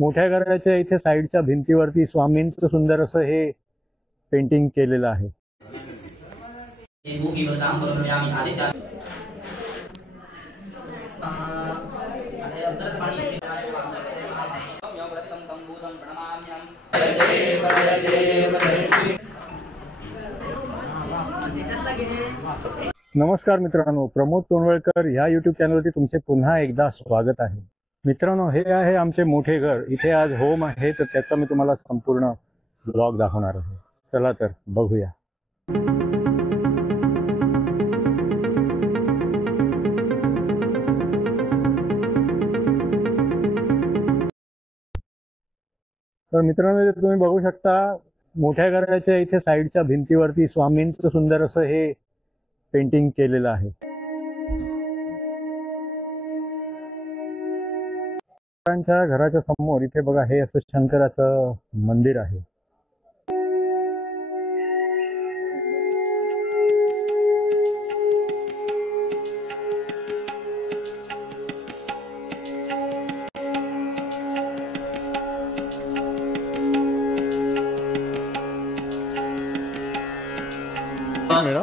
मोठ्या घराच्या इथे साईडच्या भिंतीवरती स्वामींचं सुंदर असं हे पेंटिंग केलेलं आहे. नमस्कार मित्रांनो, प्रमोद तोंडवळकर ह्या यूट्यूब चॅनलवरती तुमचे पुन्हा एकदा स्वागत आहे. मित्रांनो, हे आहे आमचे मोठे घर. इथे आज होम आहे, तर त्याचा मी तुम्हाला संपूर्ण ब्लॉग दाखवणार आहे. चला तर बघूया. तर मित्रांनो, तुम्ही बघू शकता मोठ्या घराच्या इथे साईडच्या भिंतीवरती स्वामींचं सुंदर असं हे पेंटिंग केलेलं आहे. घराच्या समोर इथे बघा, हे असं शंकराचं मंदिर आहे.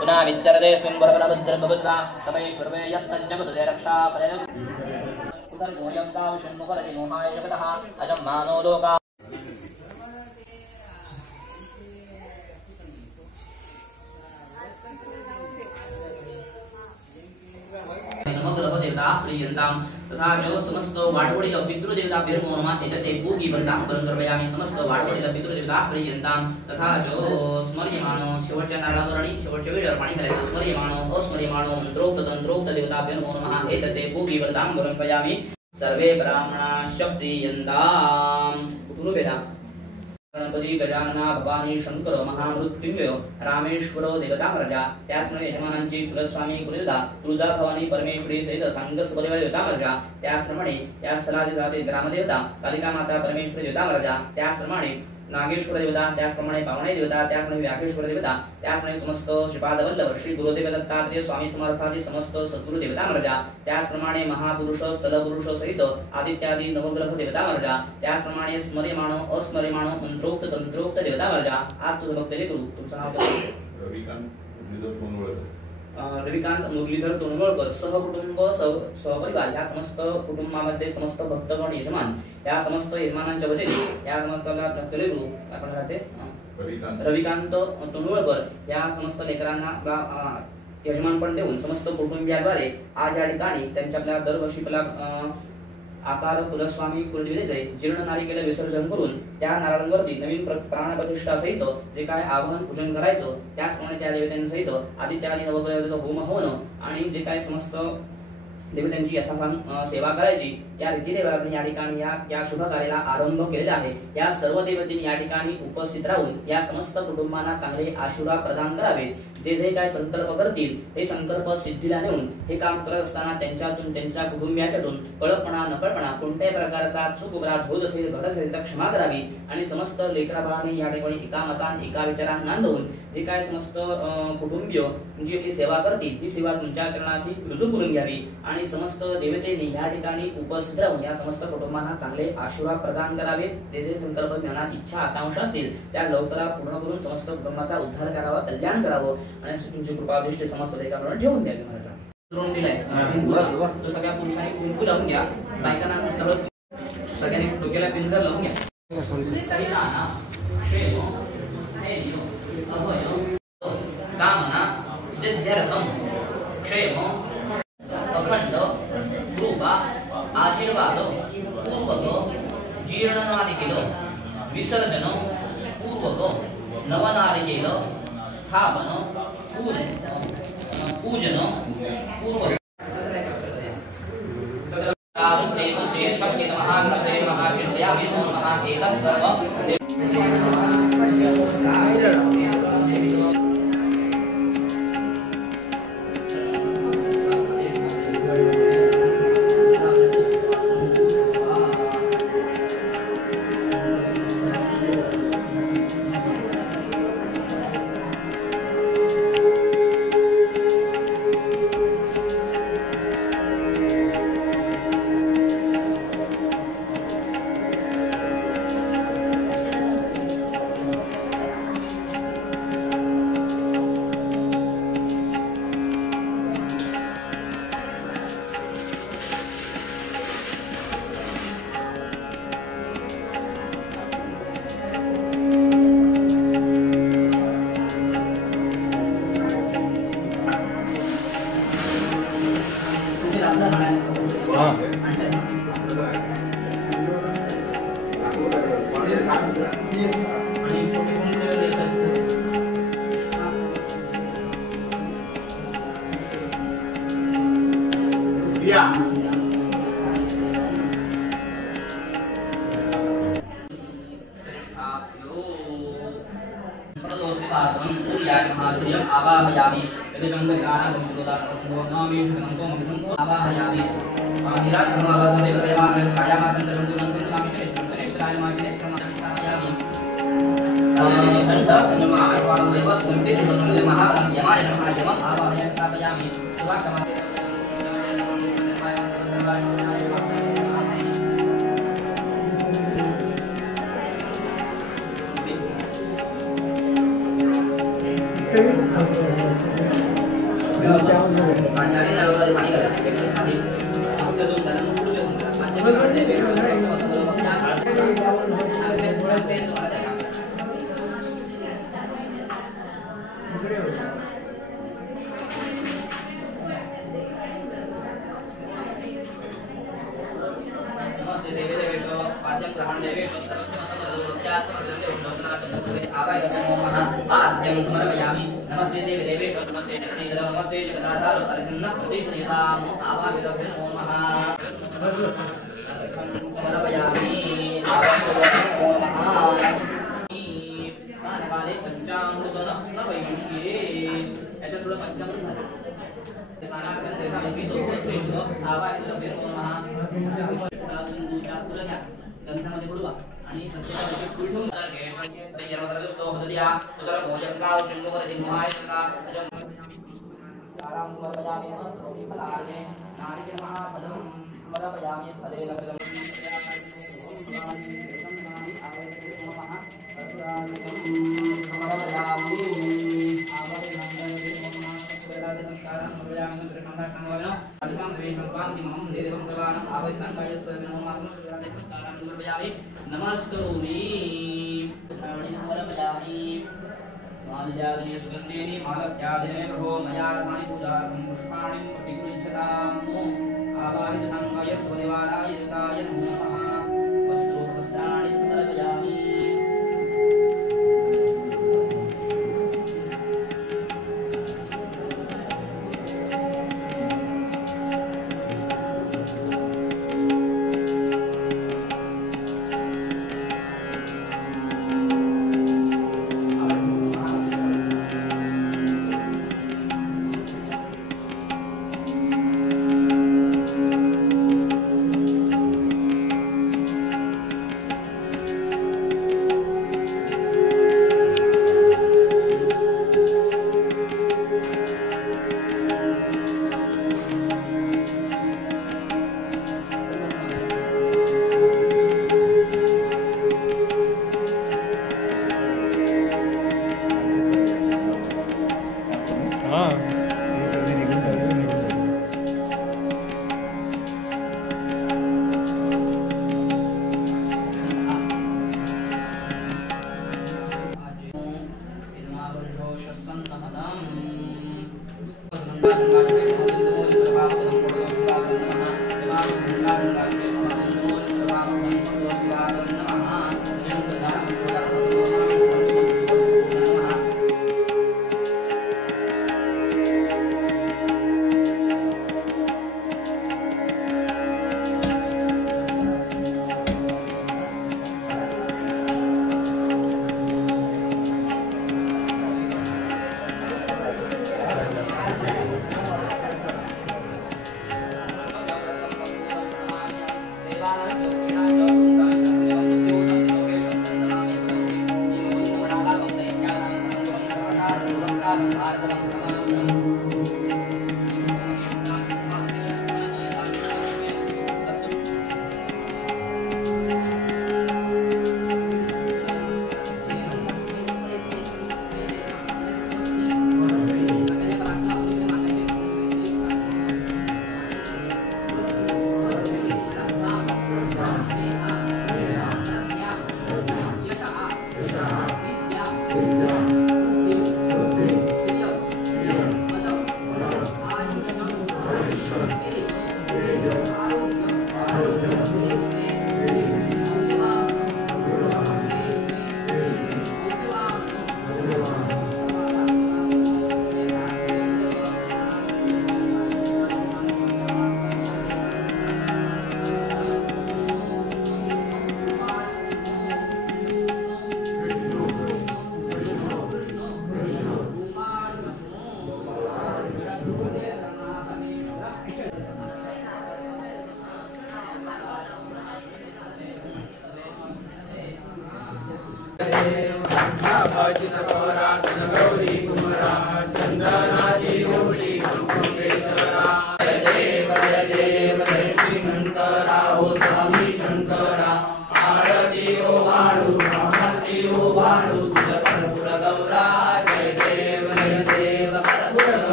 पुन्हा विद्यार्थी स्वयंभरभद्रभवस्ता तमेश्वरवे यत्नजगदे रक्षा प्रयोग उदर्गोयंताव षण्मुखरति मोहाय जगतः अजं मानो लोका तथा च समस्त वाडवडील पितृदेवताभ्यो नमः. एतते पूगीवर्तां कर्तव्यामि समस्त वाडवडील पितृदेवताभ्यो तथा च स्मर्यमाण शेवटच्या नारळावरणी शेवटच्या वेळेवर पाणी घालायचं. स्मर्यमाण अस्मर्यमाण मंत्रोक्त तंत्रोक्त देवताभ्यो नमः. एतते पूगीवर्तां कर्तव्यामि सर्वे ब्राह्मणाश्च प्रीयन्ताम्. पूर्वेदा गणपती गजानना भवानी शंकर महामृत्युंजय रामेश्वर देवतामर्जा. त्याचप्रमाणे यजमानांची कुलस्वामी कुलदेवता तुळजा भवानी परमेश्वरी सहित सांगस परिवार देवतामर्जा. त्याचप्रमाणे या स्थळाची ग्रामदेवता कालिका माता परमेश्वरी देवतामर्जा. त्याचप्रमाणे नागेश्वर देवता, त्याचप्रमाणे पावणे देवता, त्याचप्रमाणे व्याघेश्वर देवता, त्याचप्रमाणे समस्त श्रीपाद वल्लभ श्री गुरुदेव दत्तात्रेय स्वामी समर्थादी समस्त सद्गुरु देवता मर्जा. त्याचप्रमाणे महापुरुष स्थलपुरुष सहित आदित्यादी नवग्रह देवता मर्जा. त्याचप्रमाणे स्मर्यमाण अस्मर्यमाण मंत्रोक्त तंत्रोक्त देवता मर्जा. आज तुझं भक्त लेकरू, तुमचं नाव रविकांत मुरलीधर तोंडवळकर सहकुटुंब सहपरिवार या समस्त कुटुंबामध्ये समस्त भक्तगण यजमान या समस्त यजमानांच्या वतीने या समस्त लेकरू आपण राहते रविकांत तोंडवळकर या समस्त लेकरांना यजमानपण देऊन समस्त कुटुंबियांद्वारे आज या ठिकाणी त्यांच्या आपल्या दरवर्षी आकार कुलस्वामी कुलदेवतेचे जीर्ण नारिकेल विसर्जन करून त्या नारळांवरती नवीन प्राण प्रतिष्ठा सहित जे काय आवाहन पूजन करायचं, त्याचप्रमाणे त्या देवतांसहित आदित्यादी नवग्रह होम होणं आणि जे काय समस्त देवतांची यथासांग सेवा करायची या रीतीने या ठिकाणी या शुभ कार्याला आरंभ केलेला आहे. या सर्व देवतांनी या ठिकाणी उपस्थित राहून या समस्त कुटुंबांना चांगले आशीर्वाद प्रदान करावे. जे जे काय संकल्प करतील हे संकल्प सिद्धीला नेऊन हे काम करत असताना त्यांच्यातून त्यांच्या कुटुंबियाच्यातून कळपणा नकळपणा कोणत्याही प्रकारचा चूक अपराध होत असेल घडत असेल तर क्षमा करावी आणि समस्त लेकराबाळांनी या ठिकाणी एका मतान एका विचारात नांदवून जे काय समस्त कुटुंबीय जी आपली सेवा करतील ती सेवा तुमच्या चरणाशी रुजू करून घ्यावी आणि समस्त देवतेने या ठिकाणी उपस्थित राहून या समस्त कुटुंबांना चांगले आशीर्वाद प्रदान करावे. जे जे संकल्प मनात इच्छा आकांक्षा असतील त्या लवकरात पूर्ण करून समस्त कुटुंबाचा उद्धार करावा, कल्याण करावं आणि तुमची कृपा दृष्टी समस्त लेखांवर ठेवून द्यावी. महाराज दिलाय सगळ्या पुरुषांनी कुंकू लावून घ्या, बायकांना सगळ्यांनी डोक्याला पिंजर लावून घ्या. कामना सिद्ध्यर्थम क्षेम अखंड कृपा आशीर्वाद पूर्वक जीर्ण नारिकेल विसर्जन पूर्वक नवनारिकेल स्थापन पूजन पूर्वक सूर्यम् आवाहयामि आवाहयामि समर्पयामि नमस्ते देवी देवेश नमस्ते जगदीश नमस्ते जगदाधार अर्घ्यं प्रतिक्रियामो आवाहितं नमः समर्पयामि स्नानकाले पंचामृतं स्नपयिष्ये याच्यात थोडं पंचामृत झालं स्नानानंतर दोष आवाहितं नमः सिंधूच्या फुलक्या गंधामध्ये बुडवा आणि प्रत्येकाचे फूल ठेवून तय्यमकरदस्तो हददिया उदर भोजंका शंभोवरति मोहायका आराम समर्पयामि नमस्ते फलार्थे नारिकेल महाफलं समर्पयामि फले नगरं नमस्करोमि समर्पयामि माल्यादि सुगन्धेनि मालत्यादिने प्रभो मया रथानि पूजार्थं पुष्पाणि प्रतिगृह्यताम् आवाहितसङ्गय स्वनिवाराय देवताय नमः वस्त्रोपस्त्राणि समर्पयामि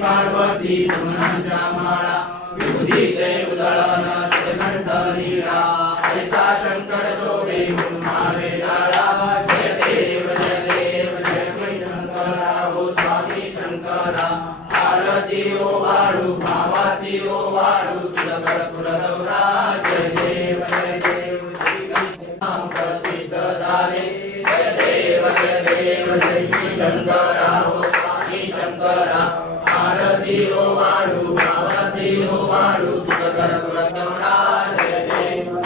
पार्वती सुमनांच्या माळा विभूतीचे उधळण श्रीकंठ नीळा ऐसा शंकर शोभे मारे डाळा जय देव जय श्री शंकरा हो स्वामी शंकरा आरती ओ वाळू भावाती ओ वाळू तुझ कर्पूर गौरा जय देव नाम प्रसिद्ध झाले जय देव जय श्री शंकरा हो स्वामी शंकरा आरती ओ वाळू भावाती ओ वाळू तुझ कर्पूर गौरा जय देव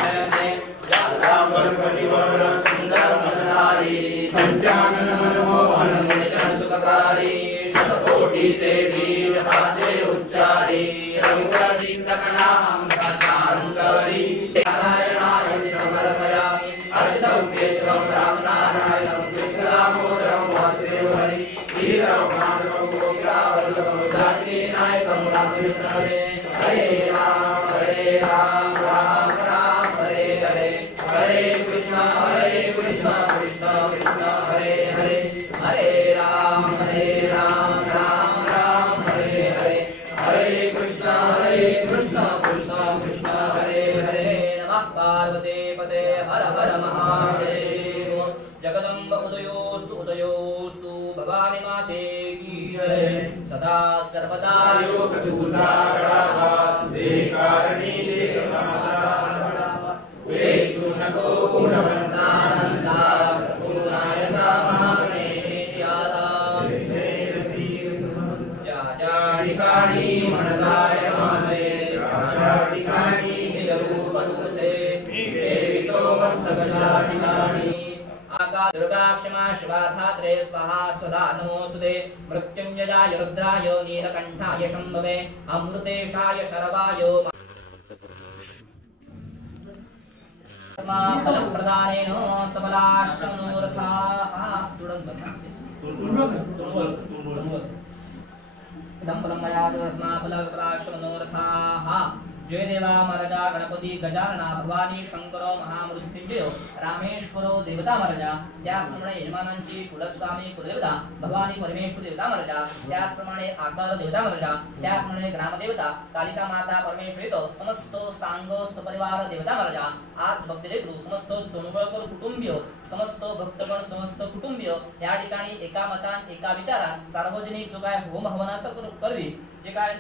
गणपतीवर सुंदर मनधारी पंचानन मनमोहन मुनिजन सुखकारी शतकोटीचे बीज पाचे उच्चारी रविप्रतिष्ठकनाम शांतरी नारायणाय समर्पयामि अर्चितं केशवं राम नारायणं कृष्णदामोदरं वासुदेव हरि श्रीरामनाथं गोविन्दं नायकं रामकृष्णवे हरे राम राम राम हरे हरे हरे कृष्ण कृष्ण कृष्ण हरे हरे हरे राम राम राम हरे हरे हरे कृष्ण कृष्ण कृष्ण हरे हरे नमः पार्वती पते हर हर महादेव जगदम्ब उदयोस्तु भवानी माते की जय सदा सर्वदा योग तुझा गडावा दे कारणी वेशु नको पूर्णवंतानंदा पूर्णायता महागणेश आला ज्या ठिकाणी म्हणताय माझे त्या ठिकाणी निज रूप तुझे देवितो मस्तकच्या ठिकाणी आका दुर्गा क्षमा शिवा धात्रे स्वाहा स्वधा नमोस्तुते मृत्युंजयाय रुद्राय नीलकंठाय शंभवे अमृतेशाय शरवाय फलप्रदानेन सबलाश्रमोरथाः इदं फलं मया फलप्रदाश्रमोरथाः जय देवा महाराजा गणपती गजानना भवानी शंकर महामृत्युंजय रामेश्वरो देवता महाराजा त्याचप्रमाणे यजमानांची कुलस्वामी कुलदेवता भवानी परमेश्वर देवता महाराजा त्याचप्रमाणे आकार देवता महाराजा त्याचप्रमाणे ग्रामदेवता कालिका माता परमेश्वरीत समस्त सांग सपरिवार देवता महाराजा आत भक्तलेकरू समस्त तोंडवळकर कुटुंबीय समस्त भक्तगण समस्त कुटुंबीय या ठिकाणी एका मतान एका विचारात सार्वजनिक जो काय होम हवनाचा करवी जे काय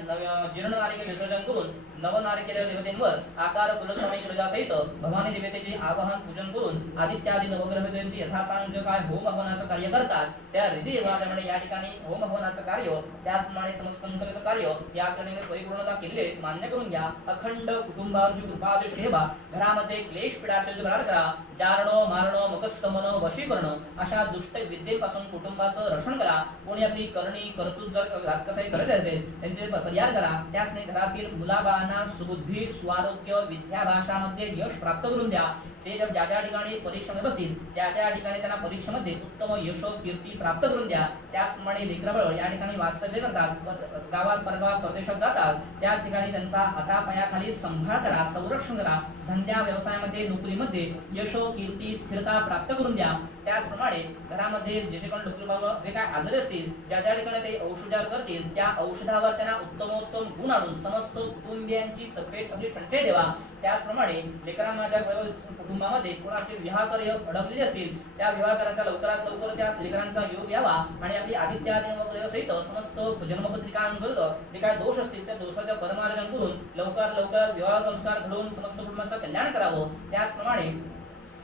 जीर्ण नारिकेल विसर्जन करून नवनारिकेल देवतेंवर आकार कुलस्वामी कुलजासहित भवानी देवतेचे आवाहन पूजन करून आदित्यादी नवग्रह देवतांची यथासांग जे काय होम हवनाचं कार्य करतात त्या रीती रिवाजामुळे या ठिकाणी होम हवनाचं कार्य त्याचप्रमाणे समस्त कार्य या श्रेणीने परिपूर्णता केलेले मान्य करून घ्या अखंड कुटुंबांची कृपा ठेवा घरामध्ये क्लेश पीडा असेल तर करा जारणं मारणं मुखस्तमन वशीकरण अशा दुष्ट विद्येपासून कुटुंबाचं रक्षण करा कोणी आपली करणी कर्तृत्व जर घातकसाई करत असेल त्यांचे परिहार करा त्यासने घरातील मुलाबाळांना सुबुद्धी स्वारोग्य विद्या भाषामध्ये यश प्राप्त करून द्या ते जर ज्या ज्या ठिकाणी परीक्षेमध्ये बसतील त्या त्या ठिकाणी त्यांना परीक्षेमध्ये उत्तम यश कीर्ती प्राप्त करून द्या त्याचप्रमाणे लेकरबाळ या ठिकाणी वास्तव्य करतात गावात परगावात परदेशात जातात त्या ठिकाणी त्यांचा हातापायाखाली संभाळ करा संरक्षण करा धंद्या व्यवसायामध्ये नोकरीमध्ये यश कीर्ती स्थिरता प्राप्त करून द्या त्याचप्रमाणे घरामध्ये जे जे कोण लोकबाळ जे काय आजारी असतील ज्या ज्या ठिकाणी ते औषधार करतील त्या औषधावर त्यांना उत्तमोत्तम गुण आणून समस्त कुटुंबियांची तब्येत अगदी ठणठे ठेवा त्याचप्रमाणे लेकरांना ज्या कुटुंबामध्ये कोणाचे विवाह कार्य अडकलेले असतील त्या विवाह कार्याचा लवकरात लवकर त्या लेकरांचा योग यावा आणि आपली आदित्यादी सहित समस्त जन्मपत्रिकांगत जे काय दोष असतील त्या दोषाच्या परमार्जन करून लवकर विवाह संस्कार घडवून समस्त कुटुंबाचं कल्याण करावं त्याचप्रमाणे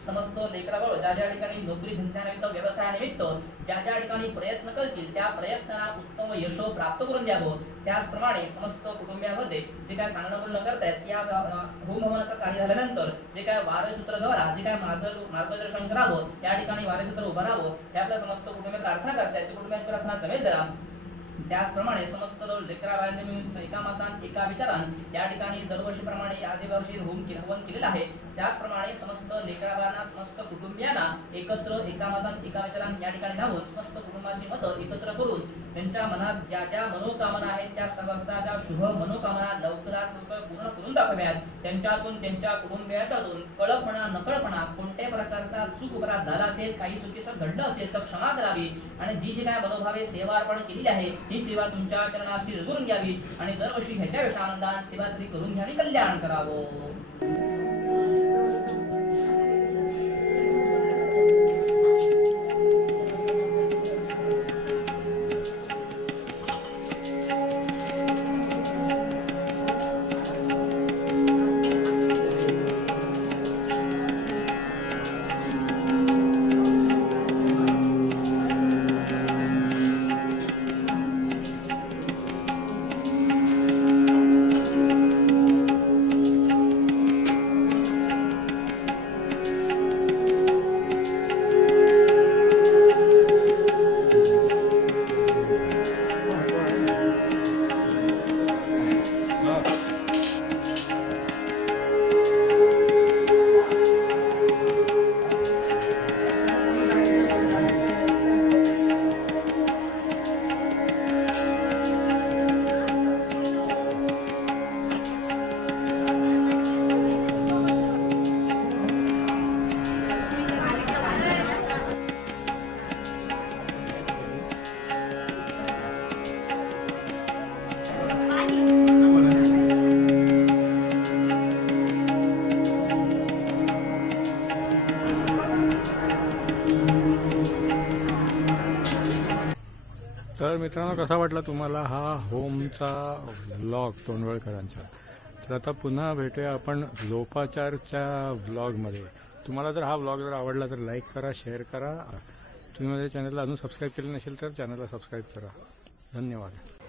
समस्त लेकराबाळ ज्या ज्या ठिकाणी नोकरी धंद्यानिमित्त व्यवसायानिमित्त ज्या ज्या ठिकाणी प्रयत्न करतील त्या प्रयत्नांना उत्तम यश प्राप्त करून द्यावं त्याचप्रमाणे समस्त कुटुंबियांमध्ये जे काय सांगणं बोलणं करतायत या होम हवनाचं कार्य झाल्यानंतर जे काय वारसूत्राद्वारा जे काय मार्गदर्शन करावं या ठिकाणी वारसूत्र उभं राहावं हे आपल्या समस्त कुटुंबीय प्रार्थना करतायत ते कुटुंबाची प्रार्थना जमेल करा त्याचप्रमाणे समस्त लेकरा बाळांनी मिळून एका मतान एका विचारान या ठिकाणी दरवर्षीप्रमाणे आदिवर्षी हवन केलेलं आहे। त्याचप्रमाणे समस्त लेकरा बाळांना समस्त कुटुंबियांना एकत्र एका मतान एका विचारान या ठिकाणी लावून समस्त कुटुंबाची मतं एकत्र करून त्यांच्या मनात ज्या ज्या मनोकामना आहेत त्या समस्ताच्या शुभ मनोकामना लवकरात लवकर पूर्ण करून दाखवाव्यात। त्यांच्यातून त्यांच्या कुटुंबियाच्यातून कळपणा नकळपणा कोणत्याही प्रकारचा चूक अपराध झाला असेल, काही चुकीचं घडलं असेल तर क्षमा करावी आणि जी जी काय मनोभावे सेवा अर्पण केलेली आहे ही सेवा तुमच्या चरणाशी रजून घ्यावी आणि दरवर्षी ह्याच्या वेळेस आनंदाने सेवा तरी करून घ्यावी, कल्याण करावं। तर मित्रांनो, कसा वाटला तुम्हाला हा होमचा व्लॉग तोंडवळकरांचा? तर आता पुन्हा भेटूया आपण झोपाचारच्या व्लॉगमध्ये। तुम्हाला जर हा व्लॉग जर आवडला तर लाईक करा, शेअर करा। तुम्ही माझ्या चॅनलला अजून सबस्क्राईब केले नसेल तर चॅनलला सबस्क्राईब करा। धन्यवाद।